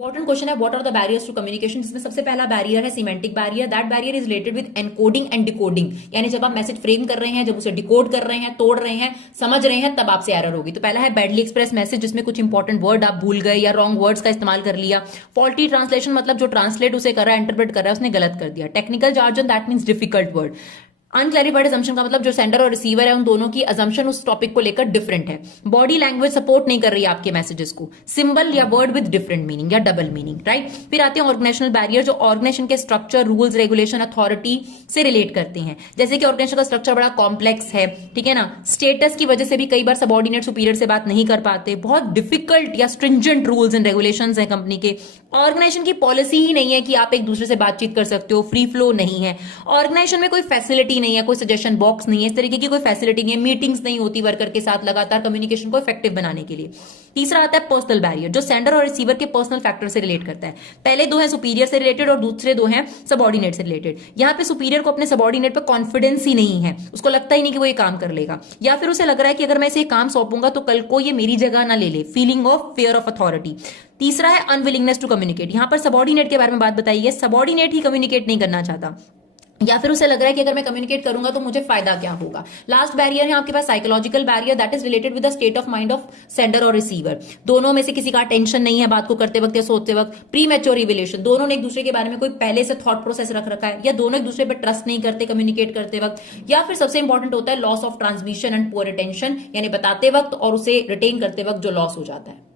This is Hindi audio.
इंपॉर्टेंट क्वेश्चन है, what are the barriers to communication, जिसमें सबसे पहला बैरियर है semantic barrier. That barrier is related with encoding and decoding, यानी जब आप मैसेज फ्रेम कर रहे हैं, जब उसे डिकोड कर रहे हैं, तोड़ रहे हैं, समझ रहे हैं, तब आपसे एरर होगी। तो पहला है बैडली एक्सप्रेस मैसेज, जिसमें कुछ इंपॉर्टेंट वर्ड आप भूल गए या रॉन्ग वर्ड्स का इस्तेमाल कर लिया। फॉल्टी ट्रांसलेशन, मतलब जो ट्रांसलेट उसे कर रहा है, इंटरप्रेट कर रहा है, उसने गलत कर दिया। Technical jargon, that means difficult word. Unclarified assumption का मतलब जो सेंडर और रिसीवर है उन दोनों की असम्पशन उस टॉपिक को लेकर डिफरेंट है। बॉडी लैंग्वेज सपोर्ट नहीं कर रही है आपके मैसेजेस को। सिंबल या वर्ड विद डिफरेंट मीनिंग या डबल मीनिंग, राइट। फिर आते हैं ऑर्गेनाइजेशनल बैरियर, जो ऑर्गेनाइजेशन के स्ट्रक्चर, रूल्स, रेगुलेशन, अथॉरिटी से रिलेट करते हैं। जैसे कि ऑर्गेनाइजेशन का स्ट्रक्चर बड़ा कॉम्प्लेक्स है, ठीक है ना, स्टेटस की वजह से भी कई बार सबॉर्डिनेट सुपीरियर से बात नहीं कर पाते, बहुत डिफिकल्ट या स्ट्रिंजेंट रूल्स एंड रेगुलेशंस हैं कंपनी के। ऑर्गेनाइजेशन की पॉलिसी ही नहीं है कि आप एक दूसरे से बातचीत कर सकते हो, फ्री फ्लो नहीं है। ऑर्गेनाइजेशन में कोई फैसिलिटी नहीं है, कोई सजेशन बॉक्स नहीं है, इस तरीके की कोई फैसिलिटी नहीं है, मीटिंग्स नहीं होती वर्कर के साथ लगातार कम्युनिकेशन को इफेक्टिव बनाने के लिए। तीसरा आता है पर्सनल बैरियर, जो सेंडर और रिसीवर के पर्सनल फैक्टर से रिलेट करता है। पहले दो हैं सुपीरियर से रिलेटेड और दूसरे दो हैं सबॉर्डिनेट से रिलेटेड। यहां पे सुपीरियर को अपने सबॉर्डिनेट पर कॉन्फिडेंस ही नहीं है, उसको लगता ही नहीं कि वो ये काम कर लेगा, या फिर उसे लग रहा है कि अगर मैं इसे काम सौंपूंगा तो कल को ये मेरी जगह ना ले ले, feeling of fair of authority. तीसरा है अनविलिंगनेस टू कम्युनिकेट, यहां पर सबॉर्डिनेट के बारे में बात बताई है, सबॉर्डिनेट ही कम्युनिकेट नहीं करना चाहता, या फिर उसे लग रहा है कि अगर मैं कम्युनिकेट करूंगा तो मुझे फायदा क्या होगा। लास्ट बैरियर है आपके पास psychological barrier, that is related with the state of mind of sender और रिसीवर। दोनों में से किसी का टेंशन नहीं है बात को करते वक्त या सोचते वक्त। प्री मैच्योर रिविलेशन, दोनों ने एक दूसरे के बारे में कोई पहले से थॉट प्रोसेस रख रखा है, या दोनों एक दूसरे पर ट्रस्ट नहीं करते कम्युनिकेट करते वक्त। या फिर सबसे इंपॉर्टेंट होता है loss of transmission and poor attention, यानी बताते वक्त और उसे रिटेन करते वक्त जो लॉस हो जाता है।